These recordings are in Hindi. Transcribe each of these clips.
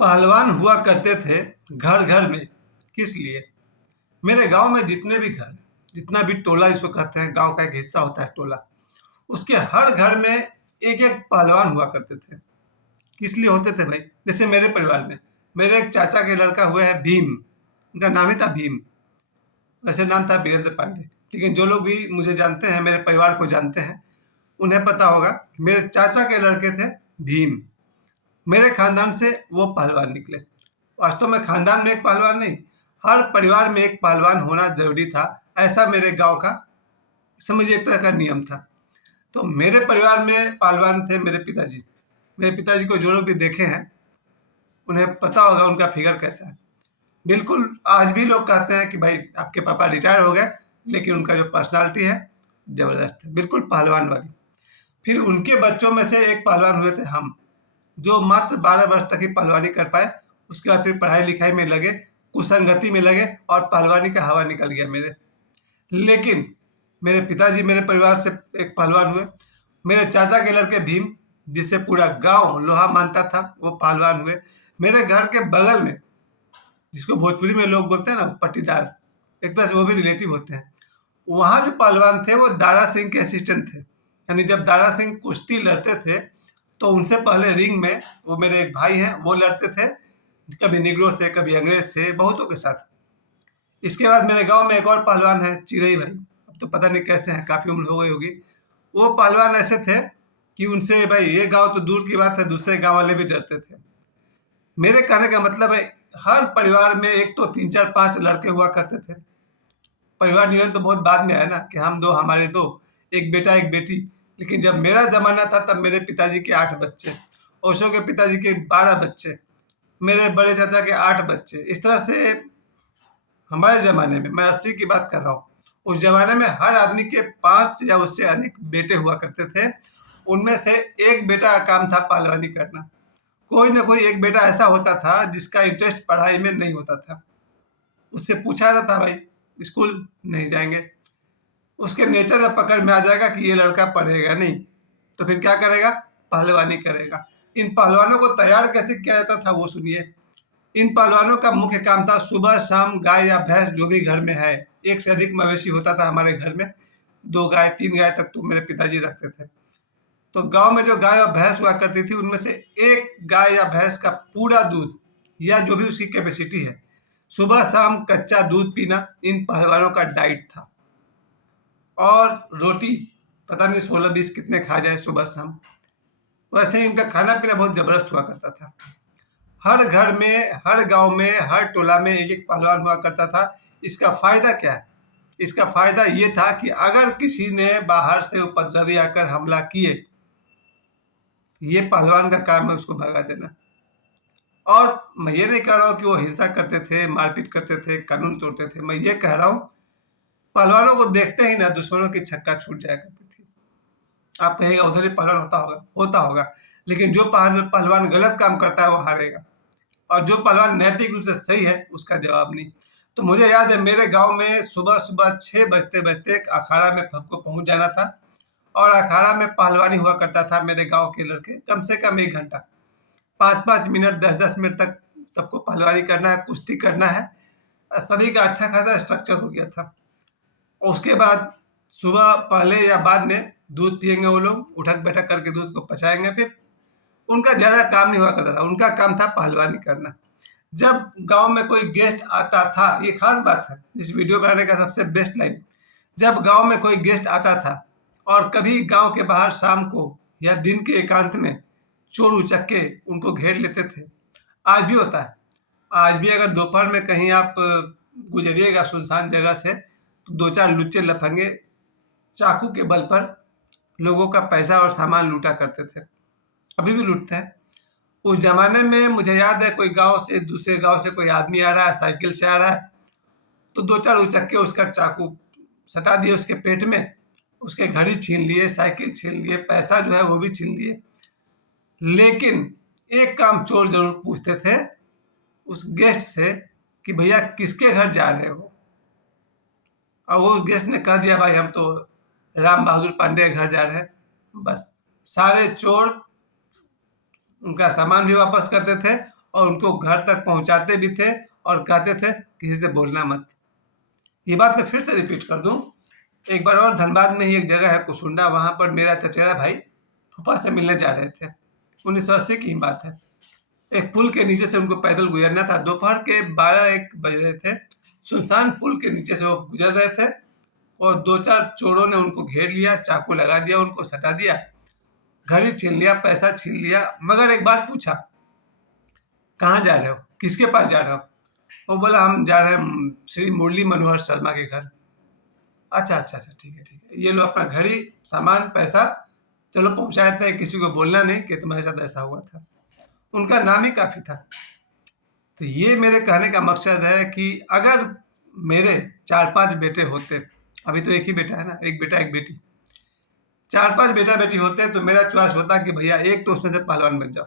पहलवान हुआ करते थे घर घर में। किस लिए? मेरे गांव में जितने भी घर, जितना भी टोला इसको कहते हैं, गांव का एक हिस्सा होता है टोला, उसके हर घर में एक एक पहलवान हुआ करते थे। किस लिए होते थे भाई? जैसे मेरे परिवार में मेरे एक चाचा के लड़का हुआ है भीम। उनका नाम ही था भीम। वैसे नाम था वीरेंद्र पांडे, लेकिन जो लोग भी मुझे जानते हैं, मेरे परिवार को जानते हैं, उन्हें पता होगा मेरे चाचा के लड़के थे भीम। मेरे खानदान से वो पहलवान निकले। वास्तव में खानदान में एक पहलवान नहीं, हर परिवार में एक पहलवान होना जरूरी था। ऐसा मेरे गांव का, समझिए, एक तरह का नियम था। तो मेरे परिवार में पहलवान थे मेरे पिताजी। मेरे पिताजी को जो लोग भी देखे हैं, उन्हें पता होगा उनका फिगर कैसा है। बिल्कुल आज भी लोग कहते हैं कि भाई आपके पापा रिटायर हो गए, लेकिन उनका जो पर्सनालिटी है जबरदस्त है, बिल्कुल पहलवान वाली। फिर उनके बच्चों में से एक पहलवान हुए थे हम, जो मात्र 12 वर्ष तक ही पहलवानी कर पाए। उसके बाद फिर पढ़ाई लिखाई में लगे, कुसंगति में लगे और पहलवानी का हवा निकल गया मेरे। लेकिन मेरे पिताजी मेरे परिवार से एक पहलवान हुए। मेरे चाचा के लड़के भीम, जिसे पूरा गांव लोहा मानता था, वो पहलवान हुए। मेरे घर के बगल में, जिसको भोजपुरी में लोग बोलते हैं ना पट्टीदार, एक तरह से वो भी रिलेटिव होते हैं, वहाँ जो पहलवान थे वो दारा सिंह के असिस्टेंट थे। यानी जब दारा सिंह कुश्ती लड़ते थे तो उनसे पहले रिंग में वो मेरे एक भाई हैं, वो लड़ते थे, कभी निगरों से, कभी अंग्रेज से, बहुतों के साथ। इसके बाद मेरे गांव में एक और पहलवान है, चिड़ई भाई। अब तो पता नहीं कैसे हैं, काफ़ी उम्र हो गई होगी। वो पहलवान ऐसे थे कि उनसे भाई ये गांव तो दूर की बात है, दूसरे गांव वाले भी डरते थे। मेरे कहने का मतलब है, हर परिवार में एक तो 3 4 5 लड़के हुआ करते थे। परिवार नियोजन तो बहुत बाद में आया ना, कि हम दो, हमारे दो, एक बेटा एक बेटी। लेकिन जब मेरा जमाना था तब मेरे पिताजी के 8 बच्चे, ओशो के पिताजी के 12 बच्चे, मेरे बड़े चाचा के 8 बच्चे। इस तरह से हमारे ज़माने में, मैं 80 की बात कर रहा हूँ, उस ज़माने में हर आदमी के 5 या उससे अधिक बेटे हुआ करते थे। उनमें से एक बेटा का काम था पहलवानी करना। कोई ना कोई एक बेटा ऐसा होता था जिसका इंटरेस्ट पढ़ाई में नहीं होता था। उससे पूछा जाता था, भाई स्कूल नहीं जाएंगे, उसके नेचर में पकड़ में आ जाएगा कि ये लड़का पढ़ेगा नहीं, तो फिर क्या करेगा? पहलवानी करेगा। इन पहलवानों को तैयार कैसे किया जाता था वो सुनिए। इन पहलवानों का मुख्य काम था सुबह शाम गाय या भैंस जो भी घर में है, एक से अधिक मवेशी होता था हमारे घर में, 2 गाय 3 गाय तक तो मेरे पिताजी रखते थे। तो गांव में जो गाय और भैंस हुआ करती थी, उनमें से एक गाय या भैंस का पूरा दूध या जो भी उसकी कैपेसिटी है, सुबह शाम कच्चा दूध पीना इन पहलवानों का डाइट था। और रोटी पता नहीं 16-20 कितने खा जाए सुबह शाम। वैसे ही इनका खाना पीना बहुत जबरदस्त हुआ करता था। हर घर में, हर गांव में, हर टोला में एक एक पहलवान हुआ करता था। इसका फायदा क्या है? इसका फायदा ये था कि अगर किसी ने बाहर से उपद्रवी आकर हमला किए, ये पहलवान का काम है उसको भगा देना। और मैं ये नहीं कह रहा हूँ कि वो हिंसा करते थे, मारपीट करते थे, कानून तोड़ते थे। मैं ये कह रहा हूँ, पहलवानों को देखते ही ना दुश्मनों की छक्का छूट जाया करती थी। आप कहेगा उधर ही पहलवान होता होगा, लेकिन जो पहलवान गलत काम करता है वो हारेगा, और जो पहलवान नैतिक रूप से सही है उसका जवाब नहीं। तो मुझे याद है मेरे गांव में सुबह सुबह 6 बजते बजते एक अखाड़ा में सबको पहुंच जाना था, और अखाड़ा में पहलवानी हुआ करता था। मेरे गांव के लड़के कम से कम 1 घंटा, 5-5 मिनट, 10-10 मिनट तक सबको पहलवानी करना है, कुश्ती करना है। सभी का अच्छा खासा स्ट्रक्चर हो गया था। उसके बाद सुबह पहले या बाद में दूध पिएंगे वो लोग, उठक बैठक करके दूध को पचाएंगे। फिर उनका ज़्यादा काम नहीं हुआ करता था, उनका काम था पहलवानी करना। जब गांव में कोई गेस्ट आता था, ये खास बात है इस वीडियो बनाने का सबसे बेस्ट लाइन, जब गांव में कोई गेस्ट आता था और कभी गांव के बाहर शाम को या दिन के एकांत में चोर उचक्के उनको घेर लेते थे। आज भी होता है। आज भी अगर दोपहर में कहीं आप गुजरिएगा सुनसान जगह से, तो 2-4 लुच्चे लफंगे चाकू के बल पर लोगों का पैसा और सामान लूटा करते थे, अभी भी लूटते हैं। उस जमाने में मुझे याद है, कोई गांव से दूसरे गांव से कोई आदमी आ रहा है, साइकिल से आ रहा है, तो 2-4 उचक्के उसका चाकू सटा दिए उसके पेट में, उसके घड़ी छीन लिए, साइकिल छीन लिए, पैसा जो है वो भी छीन लिए। लेकिन एक काम चोर जरूर पूछते थे उस गेस्ट से कि भैया किसके घर जा रहे हो? और वो गेस्ट ने कह दिया, भाई हम तो राम बहादुर पांडे के घर जा रहे हैं। बस सारे चोर उनका सामान भी वापस करते थे और उनको घर तक पहुंचाते भी थे और कहते थे किसी से बोलना मत। ये बात मैं फिर से रिपीट कर दूं, एक बार और धनबाद में ही एक जगह है कुसुंडा, वहां पर मेरा चचेरा भाई फूफा से मिलने जा रहे थे। 1980 की ही बात है। एक पुल के नीचे से उनको पैदल गुजरना था। दोपहर के 12-1 बज रहे थे। सुनसान पुल के नीचे से वो गुजर रहे थे और 2-4 चोरों ने उनको घेर लिया, चाकू लगा दिया, उनको सटा दिया, घड़ी छीन लिया, पैसा छीन लिया, मगर एक बात पूछा, कहाँ जा रहे हो, किसके पास जा रहे हो? वो बोला हम जा रहे हैं श्री मुरली मनोहर शर्मा के घर। अच्छा अच्छा अच्छा, ठीक है ठीक है, ये लो अपना घड़ी, सामान, पैसा, चलो पहुंचा देते हैं, किसी को बोलना नहीं कि तुम्हारे साथ ऐसा हुआ था। उनका नाम ही काफी था। तो ये मेरे कहने का मकसद है कि अगर मेरे 4-5 बेटे होते, अभी तो एक ही बेटा है ना, एक बेटा एक बेटी, 4-5 बेटा बेटी होते तो मेरा चॉइस होता कि भैया एक तो उसमें से पहलवान बन जाओ,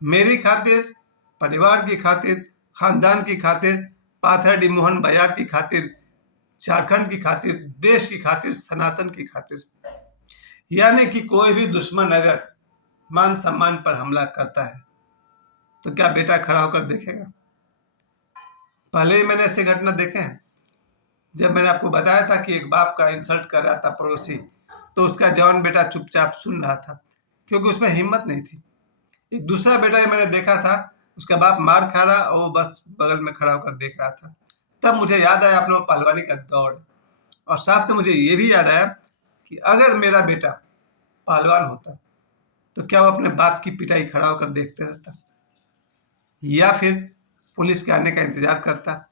मेरी खातिर, परिवार की खातिर, खानदान की खातिर, पाथरडी मोहन बयार की खातिर, झारखंड की खातिर, देश की खातिर, सनातन की खातिर। यानी कि कोई भी दुश्मन अगर मान सम्मान पर हमला करता है तो क्या बेटा खड़ा होकर देखेगा? पहले ही मैंने ऐसे घटना देखे हैं। जब मैंने आपको बताया था कि एक बाप का इंसल्ट कर रहा था पड़ोसी, तो उसका जवान बेटा चुपचाप सुन रहा था क्योंकि उसमें हिम्मत नहीं थी। एक दूसरा बेटा मैंने देखा था, उसका बाप मार खा रहा और वो बस बगल में खड़ा होकर देख रहा था। तब मुझे याद आया अपने पहलवानी का दौड़, और साथ में मुझे ये भी याद आया कि अगर मेरा बेटा पहलवान होता तो क्या वो अपने बाप की पिटाई खड़ा होकर देखते रहता, या फिर पुलिस के आने का इंतजार करता,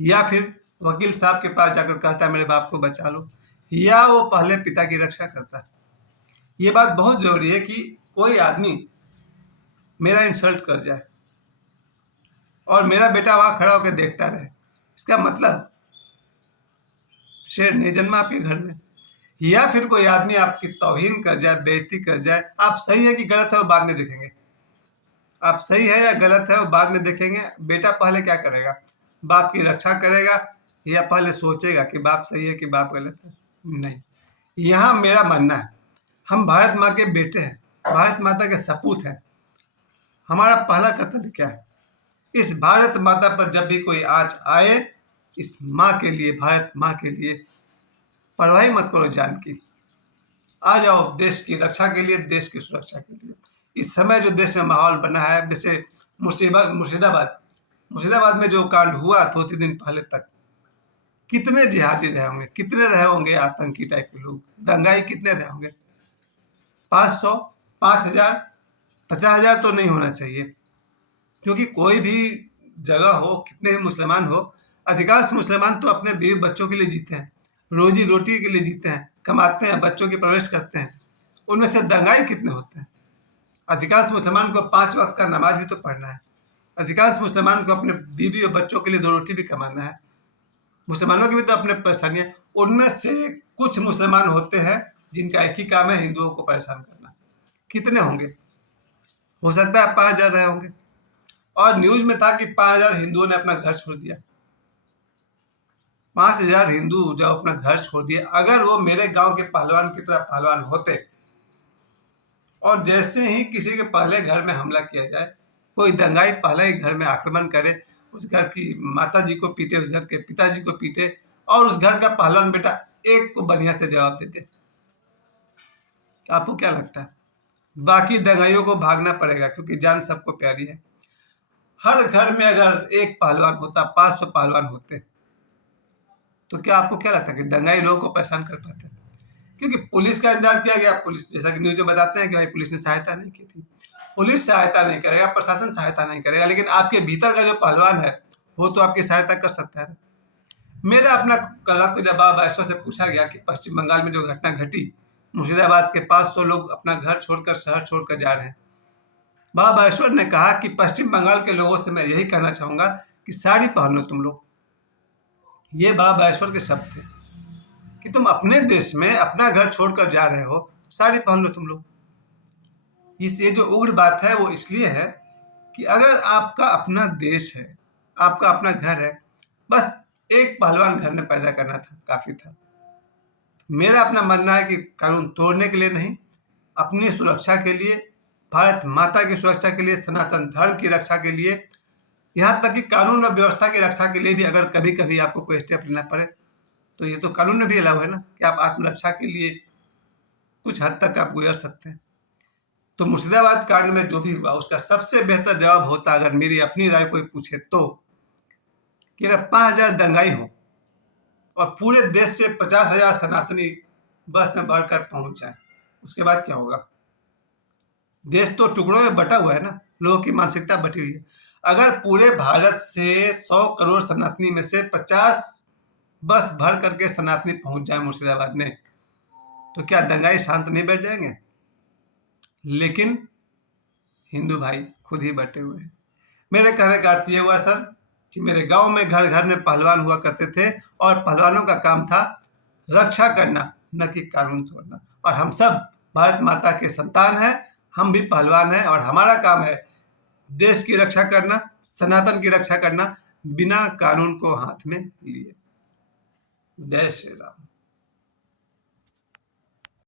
या फिर वकील साहब के पास जाकर कहता मेरे बाप को बचा लो, या वो पहले पिता की रक्षा करता। ये बात बहुत जरूरी है कि कोई आदमी मेरा इंसल्ट कर जाए और मेरा बेटा वहां खड़ा होकर देखता रहे, इसका मतलब शेर नहीं जन्मा आपके घर में। या फिर कोई आदमी आपकी तौहीन कर जाए, बेइज्जती कर जाए, आप सही है कि गलत है वो बाद में देखेंगे, आप सही है या गलत है वो बाद में देखेंगे, बेटा पहले क्या करेगा, बाप की रक्षा करेगा या पहले सोचेगा कि बाप सही है कि बाप गलत है? नहीं। यहाँ मेरा मानना है, हम भारत माँ के बेटे हैं, भारत माता के सपूत हैं। हमारा पहला कर्तव्य क्या है? इस भारत माता पर जब भी कोई आँच आए, इस माँ के लिए, भारत माँ के लिए परवाही मत करो जान की, आ जाओ देश की रक्षा के लिए, देश की सुरक्षा के लिए। इस समय जो देश में माहौल बना है, वैसे मुर्शिदाबाद में जो कांड हुआ 2-3 दिन पहले तक, कितने जिहादी रहे होंगे, कितने रहे होंगे आतंकी टाइप के लोग, दंगाई कितने रहे होंगे? 500, 5,000, 50,000 तो नहीं होना चाहिए, क्योंकि कोई भी जगह हो, कितने भी मुसलमान हो, अधिकांश मुसलमान तो अपने बीवी बच्चों के लिए जीते हैं, रोजी रोटी के लिए जीते हैं, कमाते हैं, बच्चों की परवरिश करते हैं। उनमें से दंगाई कितने होते हैं? अधिकांश मुसलमान को 5 वक्त का नमाज भी तो पढ़ना है, अधिकांश मुसलमान को अपने बीवी और बच्चों के लिए 2 रोटी भी कमाना है, मुसलमानों की भी तो अपने परेशानियां। उनमें से कुछ मुसलमान होते हैं जिनका एक ही काम है हिंदुओं को परेशान करना। कितने होंगे? हो सकता है 5,000 रहे होंगे। और न्यूज में था कि 5,000 हिंदुओं ने अपना घर छोड़ दिया। 5,000 हिंदू जब अपना घर छोड़ दिए, अगर वो मेरे गांव के पहलवान की तरह पहलवान होते और जैसे ही किसी के पहले घर में हमला किया जाए, कोई दंगाई पहले ही घर में आक्रमण करे, उस घर की माता जी को पीटे, उस घर के पिताजी को पीटे, और उस घर का पहलवान बेटा एक को बढ़िया से जवाब देते, आपको क्या लगता है? बाकी दंगाइयों को भागना पड़ेगा क्योंकि जान सबको प्यारी है। हर घर में अगर एक पहलवान होता, 500 पहलवान होते, तो क्या आपको क्या लगता है कि दंगाई लोगों को परेशान कर पाते? क्योंकि पुलिस का इंतजार किया गया, पुलिस जैसा कि न्यूज में बताते हैं कि भाई पुलिस ने सहायता नहीं की थी। पुलिस सहायता नहीं करेगा, प्रशासन सहायता नहीं करेगा, लेकिन आपके भीतर का जो पहलवान है वो तो आपकी सहायता कर सकता है। मेरा अपना कल रात को जब बाबा ऐश्वर से पूछा गया कि पश्चिम बंगाल में जो घटना घटी, मुर्शिदाबाद के 500 लोग अपना घर छोड़कर, शहर छोड़कर जा रहे हैं, बाबा ऐश्वर ने कहा कि पश्चिम बंगाल के लोगों से मैं यही कहना चाहूंगा कि साड़ी पहनो तुम लोग। ये बाबा ऐश्वर के शब्द थे कि तुम अपने देश में अपना घर छोड़कर जा रहे हो, साड़ी पहन लो तुम लोग। ये जो उग्र बात है वो इसलिए है कि अगर आपका अपना देश है, आपका अपना घर है, बस एक पहलवान घर में पैदा करना था, काफी था। मेरा अपना मानना है कि कानून तोड़ने के लिए नहीं, अपनी सुरक्षा के लिए, भारत माता की सुरक्षा के लिए, सनातन धर्म की रक्षा के लिए, यहाँ तक कि कानून और व्यवस्था की रक्षा के लिए भी अगर कभी कभी आपको कोई स्टेप लेना पड़े तो ये तो कानून में भी अलाउ है ना कि आप आत्मरक्षा के लिए कुछ हद तक आप गुजर सकते हैं। तो मुर्शिदाबाद कांड में जो भी हुआ उसका सबसे बेहतर जवाब होता, अगर मेरी अपनी राय कोई पूछे तो, कि अगर 5,000 दंगाई हो और पूरे देश से 50,000 सनातनी बस में भरकर पहुंच जाए, उसके बाद क्या होगा? देश तो टुकड़ों में बटा हुआ है ना, लोगों की मानसिकता बटी हुई है। अगर पूरे भारत से 100 करोड़ सनातनी में से 50 बस भर करके सनातनी पहुंच जाए मुर्शिदाबाद में, तो क्या दंगाई शांत नहीं बैठ जाएंगे? लेकिन हिंदू भाई खुद ही बटे हुए हैं। मेरे कहने का अर्थ ये हुआ सर कि मेरे गांव में घर घर में पहलवान हुआ करते थे और पहलवानों का काम था रक्षा करना, न कि कानून तोड़ना। और हम सब भारत माता के संतान हैं, हम भी पहलवान हैं और हमारा काम है देश की रक्षा करना, सनातन की रक्षा करना, बिना कानून को हाथ में लिए। जय श्री राम।